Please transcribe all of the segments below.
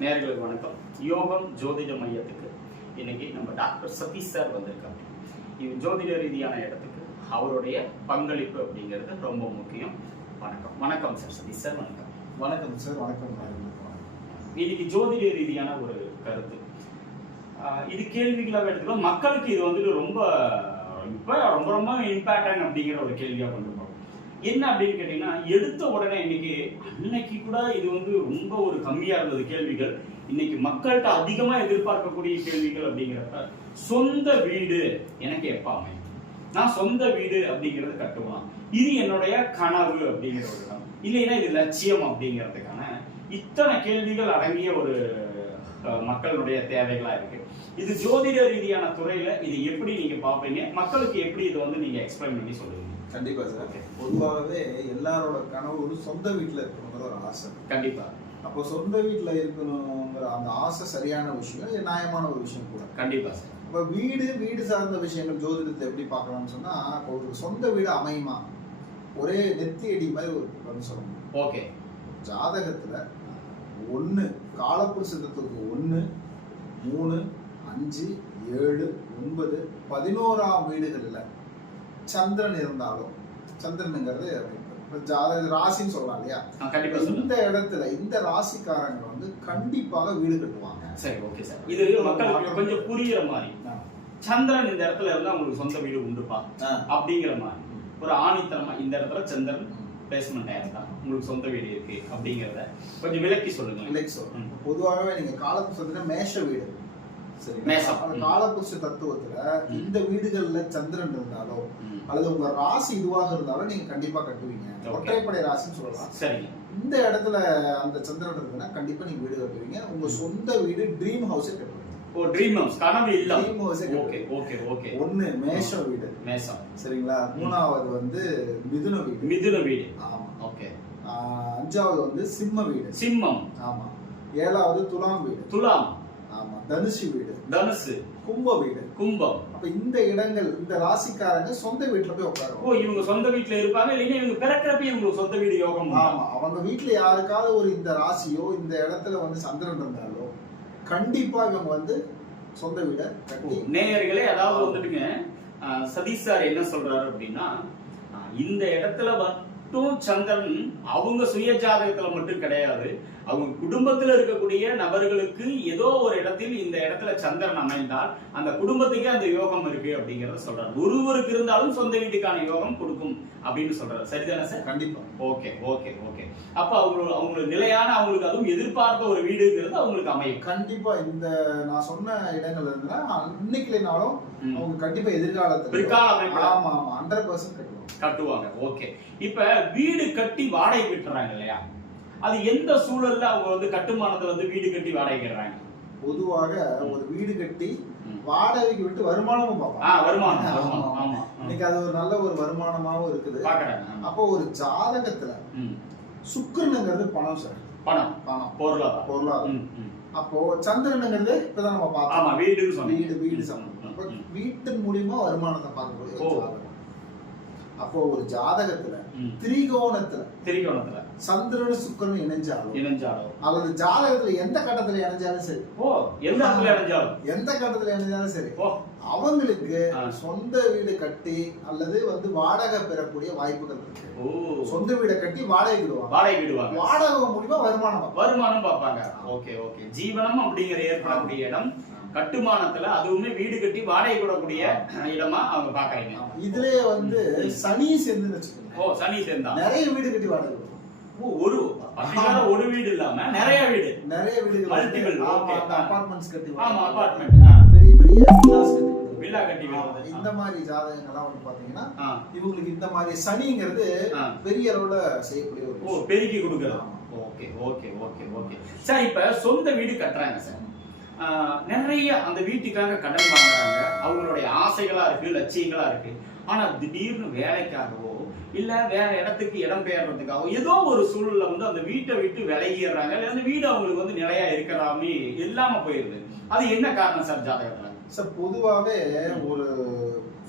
நேயர்களுக்கு வணக்கம். யோகம் ஜோதிட மையத்துக்கு இன்னைக்கு நம்ம டாக்டர் சதீஷ் சார் வந்திருக்காங்க. இது ஜோதிட ரீதியான இடத்துக்கு அவருடைய பங்களிப்பு அப்படிங்கிறது ரொம்ப முக்கியம். வணக்கம். வணக்கம் சார். சதீஷ் சார் வணக்கம். வணக்கம் சார். வணக்கம். இன்னைக்கு ஜோதிட ரீதியான ஒரு கருத்து, இது கேள்விகளாக எடுத்துக்கலாம். மக்களுக்கு இது வந்துட்டு ரொம்ப ரொம்ப இம்பாக்டான அப்படிங்கிற ஒரு கேள்வியா கொண்டு போறோம். என்ன அப்படின்னு கேட்டீங்கன்னா, எடுத்த உடனே அன்னைக்கு கூட இது வந்து ரொம்ப ஒரு கம்மியா இருந்தது கேள்விகள். இன்னைக்கு மக்கள்கிட்ட அதிகமா எதிர்பார்க்கக்கூடிய கேள்விகள் அப்படிங்கிறப்ப, சொந்த வீடு எனக்கு எப்ப அமையும், நான் சொந்த வீடு அப்படிங்கறது கட்டுவான், இது என்னுடைய கனவு அப்படிங்கிற ஒரு இடம், இல்லைன்னா இது லட்சியம் அப்படிங்கிறதுக்கான இத்தனை கேள்விகள் அடங்கிய ஒரு மக்களுடைய தேவைகளா இருக்கு. இது ஜோதிட ரீதியான துறையில இது எப்படி நீங்க பாப்பீங்க, மக்களுக்கு எப்படி இதை வந்து நீங்க எக்ஸ்பிளைன் பண்ணி சொல்லுவீங்க? கண்டிப்பா சார். பொதுவாகவே எல்லாரோட கனவு ஒரு சொந்த வீட்டுல இருக்கணுங்கிற ஒரு ஆசை. கண்டிப்பா. அப்போ சொந்த வீட்டுல இருக்கணுங்கிற அந்த ஆசை சரியான விஷயம், நியாயமான ஒரு விஷயம் கூட. கண்டிப்பா சார். இப்ப வீடு சார்ந்த விஷயங்கள் ஜோதிடத்தை எப்படி பார்க்கலாம்னு சொன்னா, ஒரு சொந்த வீடு அமையுமா, ஒரே நெத்தி அடி மாதிரி ஒரு வந்து சொல்ல முடியும். ஓகே. ஜாதகத்துல 1 காலப்புருஷ தத்துவத்துக்கு 1, 3, 5, 7, 9, 11ஆம் வீடுகள்ல சந்திரன் இருந்தாலும், சந்திரனுங்கிறது ஜாதக ராசின்னு சொல்லலாம் இல்லையா, இந்த இடத்துல இந்த ராசிக்காரங்க வந்து கண்டிப்பாக வீடு கட்டுவாங்க. சரி, ஓகே சார். இது மக்களுக்கு கொஞ்சம் புரியுற மாதிரி, சந்திரன் இந்த இடத்துல இருந்தா உங்களுக்கு சொந்த வீடு உண்டுப்பா அப்படிங்கிற மாதிரி ஒரு ஆணித்தனமா, இந்த இடத்துல சந்திரன் பிளேஸ்மெண்ட் ஆயிருந்தா உங்களுக்கு சொந்த வீடு இருக்கு அப்படிங்கறத கொஞ்சம் விளக்கி சொல்லுங்க. விளக்கி சொல்லுங்க. பொதுவாகவே நீங்க காலப்புருஷத்துல மேஷ வீடு, சரி, அந்த காலப்புருஷ தத்துவத்துல இந்த வீடுகள்ல சந்திரன் இருந்தாலோ அல்லது உங்க ராசி இதுவாக இருந்தாலும் நீங்க கண்டிப்பா கட்டுவீங்க. ஒற்றைப்படை ராசின்னு சொல்லலாம். சரி, இந்த இடத்துல அந்த சந்திரன் இருக்குன்னா கண்டிப்பா நீங்க வீடு கட்டுவீங்க. உங்க சொந்த வீடு, ட்ரீம் ஹவுஸ் கட்டுவீங்க. ஓ, ட்ரீம் ஹவுஸ், கனவு இல்ல, dream house. Okay okay okay. 1 மேஷம் வீடு, மேஷம், சரிங்களா. 3வது வந்து மிதுன வீடு. மிதுன வீடு, ஆமா, ஓகே. 5வது வந்து சிம்ம வீடு. சிம்மம், ஆமா. 7வது துலாம் வீடு. துலாம், ஆமா. தனுசு வீடு. தனுசு. கும்ப வீடு. கும்பம். அப்ப இந்த இடங்கள், இந்த ராசிக்காரங்க சொந்த வீட்டுல போய் உட்காருவாங்க. ஓ, இவங்க சொந்த வீட்டுல இருப்பாங்க, இல்லைன்னா இவங்க பிறக்கிறப்ப இவங்களுக்கு சொந்த வீடு யோகம். ஆமா, அவங்க வீட்டுல யாருக்காவது ஒரு இந்த ராசியோ இந்த இடத்துல வந்து சந்திரன் இருந்தாலோ கண்டிப்பா இவங்க வந்து சொந்த வீட கட்டி. நேயர்களே, அதாவது வந்துட்டுங்க, சதீஷ் சார் என்ன சொல்றாரு அப்படின்னா, இந்த இடத்துல மட்டும் சந்திரன் அவங்க சுய ஜாதகத்துல மட்டும் கிடையாது, அவங்க குடும்பத்துல இருக்கக்கூடிய நபர்களுக்கு ஏதோ ஒரு இடத்தில் இந்த இடத்துல சந்திரன் அமைந்தால் அந்த குடும்பத்துக்கே அந்த யோகம் இருக்கு அப்படிங்கறத சொல்றாரு. ஒருவருக்கு இருந்தாலும் சொந்த வீட்டுக்கான யோகம் கொடுக்கும் அப்படின்னு சொல்றாரு. சரிதானே சார்? கண்டிப்பா. Okay okay okay. அப்ப அவங்களுக்கு நிலையான, அவங்களுக்கு அதுவும் எதிர்பார்த்த ஒரு வீடுங்கிறது அவங்களுக்கு அமையும். கண்டிப்பா. இந்த நான் சொன்ன இடங்கள் இருந்தா இன்னைக்குனாலும் அவங்க கண்டிப்பா எதிர்காலத்துல பிற்கால அமைப்பு, ஆமா ஆமா 100% கட்டுவாங்க. ஓகே. இப்ப வீடு கட்டி வாடகை விட்டுறாங்க இல்லையா, அது எந்த சூழல்ல அவங்க வந்து கட்டுமானத்துல வந்து வீடு கட்டி வாடகை விடுறாங்க? பொதுவாக ஒரு வீடு கட்டி வாடகைக்கு விட்டு வருமானமும் பார்ப்பாங்க. வருமானம், ஆமா. இன்னைக்கு அது ஒரு நல்ல ஒரு வருமானமாவும் இருக்குது. அப்போ ஒரு ஜாதகத்துல சுக்கிரனுங்கிறது பணம் சார், பணம் பொருளாதாரம். அப்போ சந்திரனுங்கிறது இப்பதான் நம்ம பார்த்தோம், வீடு சம்பந்தம். வீட்டின் மூலியமா வருமானத்தை பார்க்கக்கூடிய. அப்போ ஒரு ஜாதகத்துல திரிகோணத்துல சந்திரன் சுக்கிரன் இணைஞ்சாலும் அல்லது ஜாதகத்துல எந்த கட்டத்துல இணைஞ்சாலும் சரி, எந்த கட்டத்துல இணைஞ்சாலும் சரி, அவங்களுக்கு சொந்த வீடு கட்டி அல்லது வந்து வாடகை பெறக்கூடிய வாய்ப்புகள் இருக்கு. சொந்த வீடை கட்டி வாடகை விடுவாங்க. வாடகை மூலியமா வருமானம் பார்ப்பாங்க. Okay okay. ஜீவனம் அப்படிங்கிற ஏற்படக்கூடிய இடம் கட்டுமானத்துல, அதுவுமே வீடு கட்டி வாடகை கூடக்கூடிய இடமா அவங்க பாக்குறீங்க. இதுலயே வந்து சனி சேர்ந்து வச்சுக்கோங்க. ஓ, சனி சேர்ந்தா நிறைய வீடு கட்டி வாடகை. ஒரு வீடு இல்லாம நிறைய வீடு மல்டிபிள். ஓகே. அபார்ட்மெண்ட்ஸ் கட்டி, ஆமா, அபார்ட்மெண்ட், பெரிய வில்லா கட்டி. இந்த மாதிரி ஜாதகங்கள்லாம் வந்து பாத்தீங்கன்னா இவங்களுக்கு இந்த மாதிரி சனிங்கிறது பெரிய அளவுல செய்யக்கூடிய ஒரு பெருக்கி கொடுக்குறது. Okay okay okay okay sir. இப்ப சொந்த வீடு கட்டுறாங்க சார், நிறைய அந்த வீட்டுக்காக கடன் வாங்குறாங்க, அவங்களுடைய ஆசைகளா இருக்கு, லட்சியங்களா இருக்கு. ஆனா திடீர்னு வேலைக்காகவோ இல்ல வேற இடத்துக்கு இடம் பெயர்றதுக்காகவோ ஏதோ ஒரு சூழல்ல வந்து அந்த வீட்டை விட்டு விலகிடுறாங்க, இல்ல அந்த வீடு அவங்களுக்கு வந்து நிலையா இருக்கிறாமே இல்லாம போயிருது. அது என்ன காரணம் சார் ஜாதகத்துல? சார், பொதுவாவே ஒரு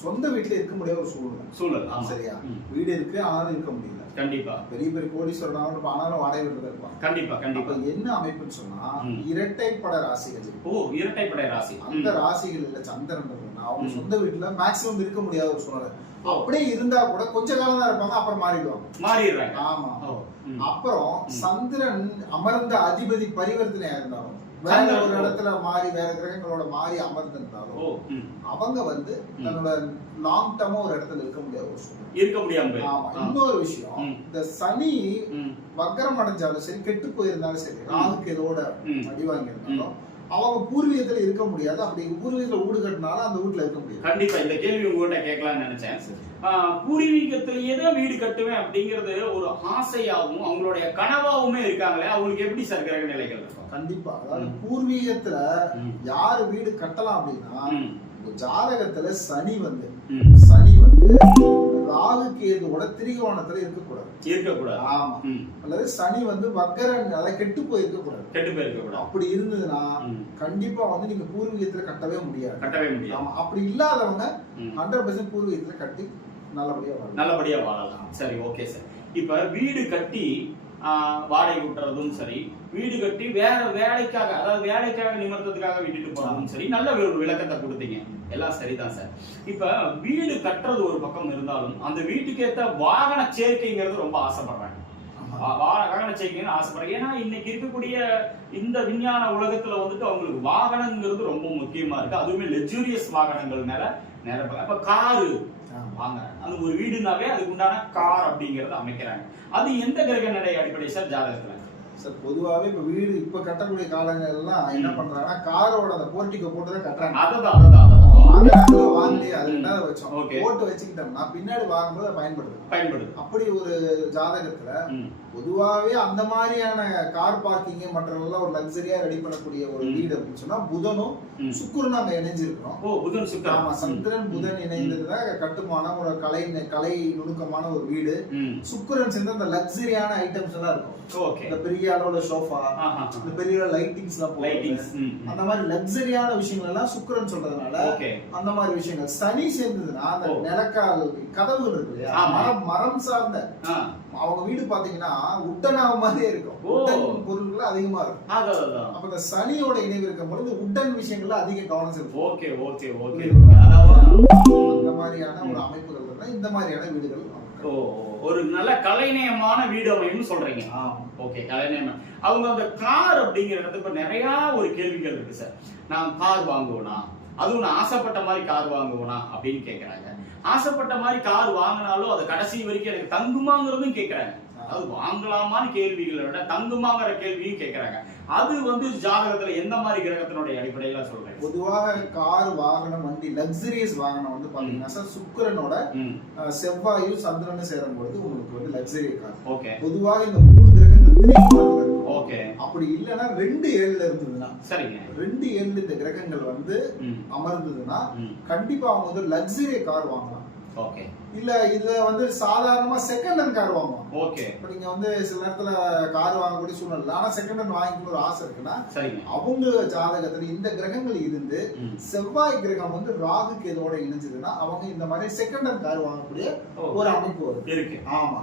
சொந்த வீட்டுல இருக்க முடியாத ஒரு சூழல். சரியா, வீடு இருக்கு ஆனாலும் இருக்க முடியல. கண்டிப்பா. பெரிய பெரிய கோடீஸ்வரனாலும் ஆனாலும் வாடகை வீட்டுல இருப்பாங்க. கண்டிப்பா கண்டிப்பா. என்ன அமைப்புன்னு சொன்னா இரட்டைப்படை ராசிகள். இரட்டைப்படை ராசி. அந்த ராசிகள்ல சந்திரன் அவங்க சொந்த வீட்டுல மேக்சிமம் இருக்க முடியாத ஒரு சூழ்நிலை. அப்படியே இருந்தா கூட கொஞ்ச காலம் தான் இருப்பாங்க, அப்புறம் மாறிடுவாங்க. ஆமா. அப்புறம் சந்திரன் அமர்ந்த அதிபதி பரிவர்த்தனையா இருந்தாலும் வேற ஒரு இடத்துல மாறி வேற கிரகங்களோட மாறி அமர்ந்திருந்தாலும் அவங்க தன்னோட லாங் டர்மா ஒரு இடத்துல இருக்க முடியாது. ஆமா. இன்னொரு விஷயம், இந்த சனி வக்கரம் அடைஞ்சாலும் சரி, கெட்டு போயிருந்தாலும் சரி, ராகுக்கு இதோட அடி வாங்கி இருந்தாலும் அவங்க பூர்வீகத்துல இருக்க முடியாது. அப்படி பூர்வீகத்துல வீடு கட்டினாலும் அந்த வீட்டுல இருக்க முடியாது. கண்டிப்பா இந்த கேள்வி உங்ககிட்ட கேட்கலாம்னு நினைச்சேன். பூர்வீகத்திலேயே தான் வீடு கட்டுவேன் அப்படிங்கறது ஒரு ஆசையாகவும் அவங்களுடைய கனவாவுமே இருக்காங்களே, அவங்களுக்கு எப்படி சார் கிரக நிலைகள் இருக்கும்? கண்டிப்பா. அதாவது பூர்வீகத்துல யாரு வீடு கட்டலாம் அப்படின்னா, ஜாதகத்துல சனி ராகு கேதுவோட திரிகோணத்துல இருக்கக்கூடாது. ஆமா. அல்லது சனி வக்கரன், அதாவது கெட்டு போயிருக்க கூடாது. அப்படி இருந்ததுன்னா கண்டிப்பா நீங்க பூர்வீகத்துல கட்டவே முடியாது. ஆமா. அப்படி இல்லாதவங்க 100% பூர்வீகத்துல கட்டி நல்லபடியா வாழலாம். சரி, ஓகே சார். இப்ப வீடு கட்டி வாடகை விட்டுறதும் சரி, வீடு கட்டி வேற வேலைக்காக, அதாவது வேலைக்காக நிமிர்த்தத்துக்காக விட்டுட்டு போறதும் சரி, நல்ல ஒரு விளக்கத்தை கொடுத்தீங்க. எல்லாம் சரிதான் சார். இப்ப வீடு கட்டுறது ஒரு பக்கம் இருந்தாலும் அந்த வீட்டுக்கு ஏற்ற வாகன சேர்க்கைங்கிறது ரொம்ப ஆசைப்படுறாங்க. வாகன சேர்க்கைன்னு ஆசைப்படுறாங்க. ஏன்னா இன்னைக்கு இருக்கக்கூடிய இந்த விஞ்ஞான உலகத்துல அவங்களுக்கு வாகனங்கிறது ரொம்ப முக்கியமா இருக்கு. அதுவுமே லக்ஸூரியஸ் வாகனங்கள் மேல நேரம். அப்ப காரு வாங்குறாங்க. அது ஒரு வீடுனாவே அதுக்கு உண்டான கார் அப்படிங்கறத அமைக்கிறாங்க. அது எந்த கிரக நிலை அடிப்படை சார் ஜாதகத்துல? சார் பொதுவாவே இப்ப வீடு இப்ப கட்டக்கூடிய காலங்கள் எல்லாம் என்ன பண்றாங்கன்னா, காரோட அந்த போர்ட்டிகோ போட்டுதான் கட்டுறாங்க. அதுதான் வாங்கி அது ரெண்டாவது வச்சோம் போட்டு வச்சுக்கிட்டோம்னா பின்னாடி வாங்கும்போது பயன்படுது. அப்படி ஒரு ஜாதகத்துல பொதுவாவே அந்த மாதிரியான கார் பார்க்கிங் மற்றவெல்லாம் ஒரு லக்ஸரியா ரெடி பண்ணக்கூடிய ஒரு வீடு அப்படின்னு சொன்னா புதனும் சுக்கிரனும் அங்க இணைஞ்சிருக்கிறோம். ஆமா. சந்திரன் புதன் இணைந்ததுதான் கட்டுமானம், ஒரு கலை நுணுக்கமான ஒரு வீடு. சுக்கிரன் சேர்ந்து அந்த லக்ஸரியான ஐட்டம்ஸ் எல்லாம் இருக்கும். இந்த பெரிய அளவுல சோஃபா, இந்த பெரிய லைட்டிங்ஸ் எல்லாம், அந்த மாதிரி லக்ஸரியான விஷயங்கள் எல்லாம் சுக்கிரன் சொல்றதுனால அந்த மாதிரி விஷயங்கள். சனி சேர்ந்ததுன்னா அந்த நிலக்கால் கதவுகள் இருக்கு இல்லையா, மரம் சார்ந்த அவங்க வீடு பாத்தீங்கன்னா உட்டனாக மாதிரியே இருக்கும். உட்டன் பொருட்கள் அதிகமா இருக்கும். அப்ப இந்த சனியோட இணைவு இருக்கும் பொழுது உட்டன் விஷயங்கள்ல அதிக கவனம் செலுத்தும். அந்த மாதிரியான ஒரு அமைப்புகள் இருந்தா இந்த மாதிரியான வீடுகள் ஒரு நல்ல கலைநயமான வீடு அமையும் சொல்றீங்க. ஓகே, கலைநயம். அவங்க அந்த கார் அப்படிங்கிற இடத்துக்கு நிறைய ஒரு கேள்விகள் இருக்கு சார். நான் கார் வாங்குவேனா, அதுவும் நான் ஆசைப்பட்ட மாதிரி கார் வாங்குவேனா அப்படின்னு கேட்கறாங்க. ஆசைப்பட்ட மாதிரி கார் வாங்கினாலும் அது கடைசி வரைக்கும் எனக்கு தங்குமாங்கிறதும் கேட்கறாங்க. அது வாங்கலாமான்னு கேள்விகளை விட தங்குமாங்கிற கேள்வியும் கேட்கறாங்க. அது ஜாதகத்துல எந்த மாதிரி கிரகத்தினுடைய அடிப்படையில சொல்றேன்? பொதுவாக கார் வாகனம் லக்ஸரியஸ் வாகனம் பாத்தீங்கன்னா சுக்கிரனோட செவ்வாயும் சந்திரனும் சேரும் பொழுது உங்களுக்கு லக்ஸரி கார். ஓகே. பொதுவாக இந்த 3 கிரகங்கள் ஓகே. அப்படி இல்லைன்னா 2 7ல இருந்ததுன்னா, சரிங்க, 2 7 இந்த கிரகங்கள் அமர்ந்ததுன்னா கண்டிப்பா அவங்க லக்ஸரி கார் வாங்கலாம். ஓகே. இல்ல இதுல சாதாரணமா செகண்ட் ஹேண்ட் கார் வாங்குவாங்க. ஓகே. இப்ப நீங்க சில நேரத்துல கார் வாங்கக்கூடிய சூழ்நிலை, ஆனா செகண்ட் ஹேண்ட் வாங்கிக்கணும் ஒரு ஆசை இருக்குன்னா, அவங்க ஜாதகத்துல இந்த கிரகங்கள் இருந்து செவ்வாய் கிரகம் ராகு கேதுவோட இணைஞ்சதுன்னா அவங்க இந்த மாதிரி செகண்ட் ஹேண்ட் கார் வாங்கக்கூடிய ஒரு அமைப்பு இருக்கு. ஆமா.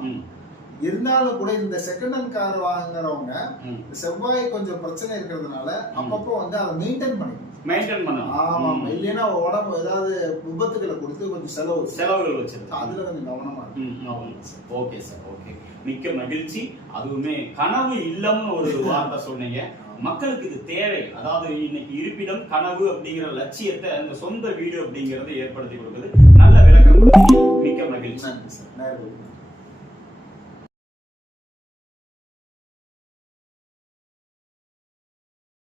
இருந்தாலும் கூட இந்த செகண்ட் ஹேண்ட் கார் வாங்குறவங்க செவ்வாய் கொஞ்சம் பிரச்சனை இருக்கிறதுனால அப்பப்போ அதை மெயின்டைன் பண்ணணும். ஆமா. இல்லைன்னா உடம்பு ஏதாவது விபத்துகளை கொடுத்து கொஞ்சம் செலவுகள் வச்சிருக்கு. அதுல கொஞ்சம் கவனமா இருக்கு. Okay sir, okay. மிக்க மகிழ்ச்சி. அதுவுமே கனவு இல்லம்னு ஒரு வார்த்தை சொன்னீங்க. மக்களுக்கு இது தேவை. அதாவது இன்னைக்கு இருப்பிடம், கனவு அப்படிங்கிற லட்சியத்தை அந்த சொந்த வீடு அப்படிங்கறத ஏற்படுத்தி கொடுக்குது. நல்ல விளக்கம் கொடுத்தீங்க. மிக்க மகிழ்ச்சி.